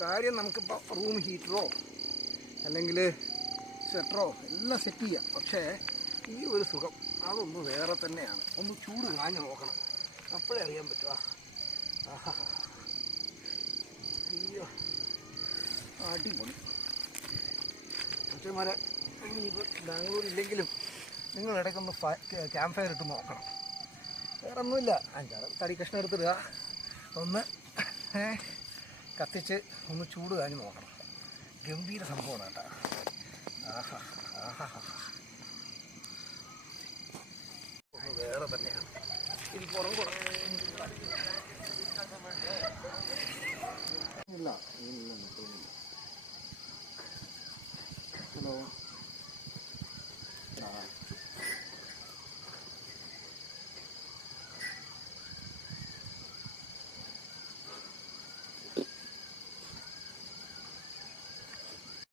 കാര്യം നമുക്കിപ്പോൾ റൂം ഹീറ്ററോ അല്ലെങ്കിൽ സ്വെറ്ററോ എല്ലാം സെറ്റ് ചെയ്യാം. പക്ഷേ ഈ ഒരു സുഖം അതൊന്ന് വേറെ തന്നെയാണ്. ഒന്ന് ചൂട് കാഞ്ഞ് നോക്കണം, അപ്പോഴേ അറിയാൻ പറ്റുക. ആഹാ, അയ്യോ അടിപൊളി. മറ്റേമാരെ ഇനിയിപ്പോൾ ബാംഗ്ലൂരില്ലെങ്കിലും നിങ്ങൾ ഇടയ്ക്കൊന്ന് ക്യാമ്പ് ഫയർ ഇട്ട് നോക്കണം. വേറെ ഒന്നുമില്ല, 5-6 തടി കഷ്ണം എടുത്തിടുക, ഒന്ന് കത്തിച്ച് ഒന്ന് ചൂട് കാഞ്ഞ് നോക്കണം. ഗംഭീര സംഭവമാണ് കേട്ടോ. ആഹാ ആഹാ, ഒന്ന് വേറെ തന്നെയാണ്. ഇത് പുറം ഇല്ല. ഹലോ.